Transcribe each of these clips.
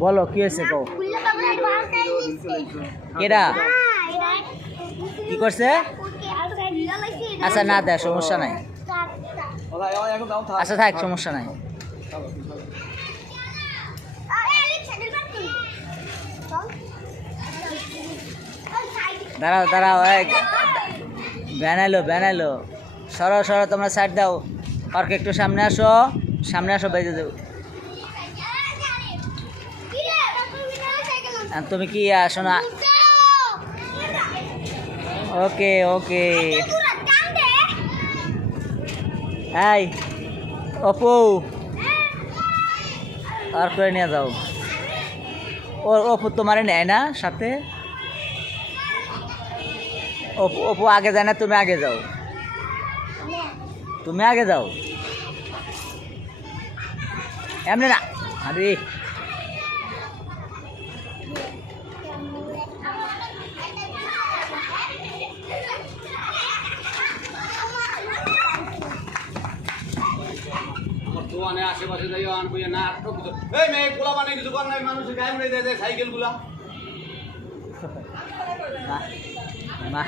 বলো কি হয়েছে কও কেডা কি করছে আচ্ছা না দেখ সমস্যা নাই আচ্ছা থাক সমস্যা নাই দাঁড়াও দাঁড়াও ব্যানাইলো সরো সরো তোমরা সাইড দাও পার্কে একটু সামনে আসো বেজে দেবো তুমি কি আসো না ওকে ওকে এই অপু আর করে নিয়ে যাও অপু তোমারে নেয় না সাথে অপু আগে যায় না তুমি আগে যাও এমনি না আরে আশেপাশে যাই আনবো না এই মেয়ে পোলা বানিয়ে কিছু কর নাই মানুষের গায়ে মেরে দেয় সাইকেল গুলা মা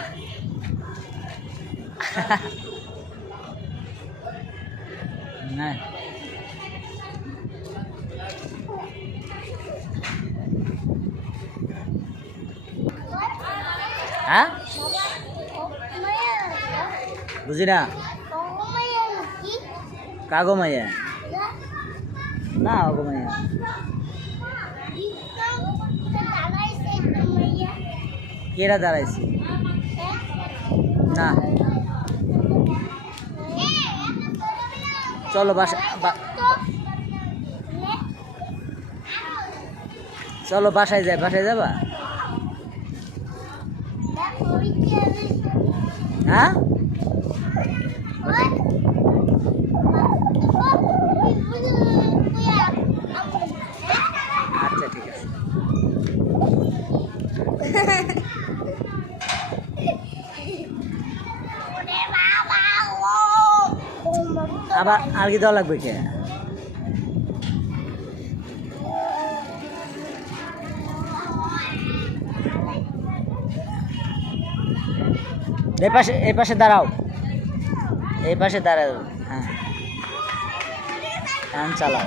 না হ্যাঁ বুঝি না কাগো মাইয়া না ওগো মাইয়া কেরা দাঁড়াইছে না চলো চলো বাসায় যাবা হ্যাঁ আচ্ছা ঠিক আছে আবার আর কি দেওয়া লাগবে কে এই পাশে দাঁড়াও হ্যাঁ ফ্যান চালাও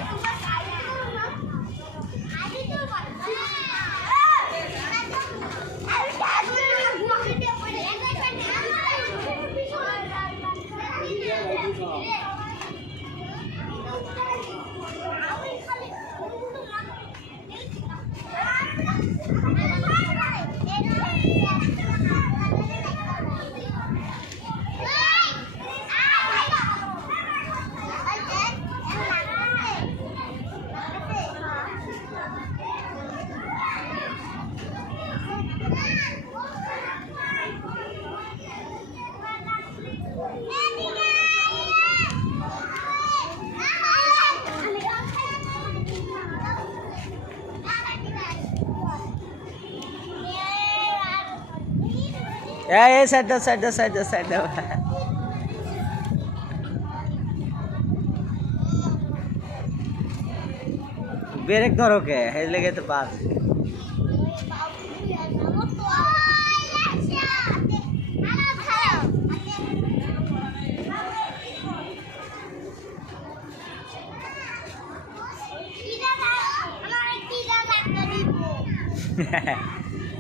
এই সাইড দাও ব্রেক ধরো কে এই লেগে তো পাস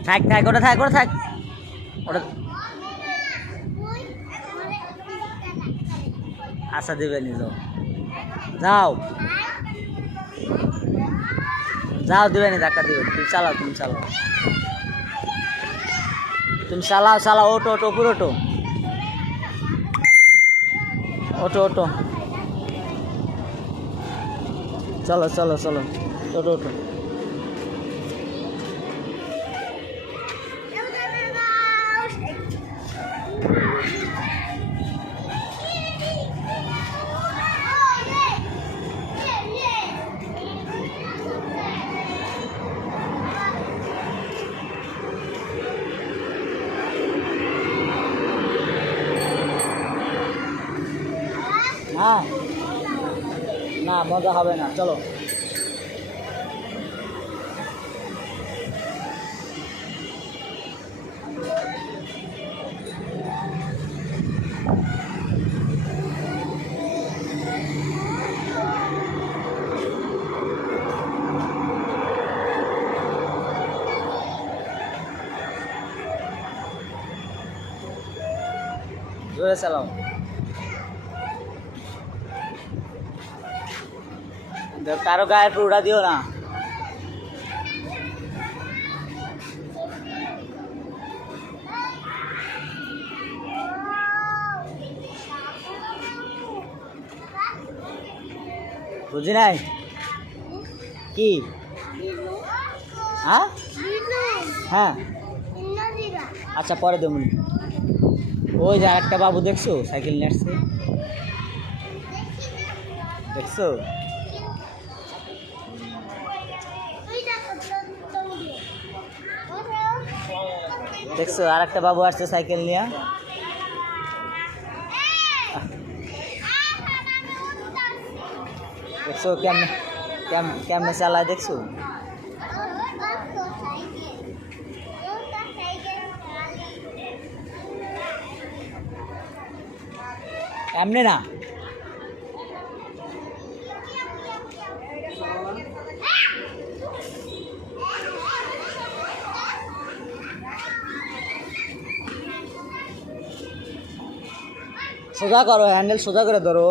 থাক ওটা থাক ওটা আশা দেবে নি যাও দেবে নি ধাক্কা দেবে তুমি চালাও ওটো পুরো ওটো চলো ওটো না মজা হবে না চলো জোরে চালাও। কারো গায়ের উপর উড়া দিও না। বুঝি নাই কি? হ্যাঁ হ্যাঁ আচ্ছা পরে দেবো। ওই যে একটা বাবু দেখছো সাইকেল নিয়ে আসছে, দেখছো? দেখছো আর একটা বাবু আসছে সাইকেল নিয়ে। দেখছো কেমনে কেমনে চালায়, দেখছো? এমনি না, সোজা করো, হ্যান্ডেল সোজা করে ধরো।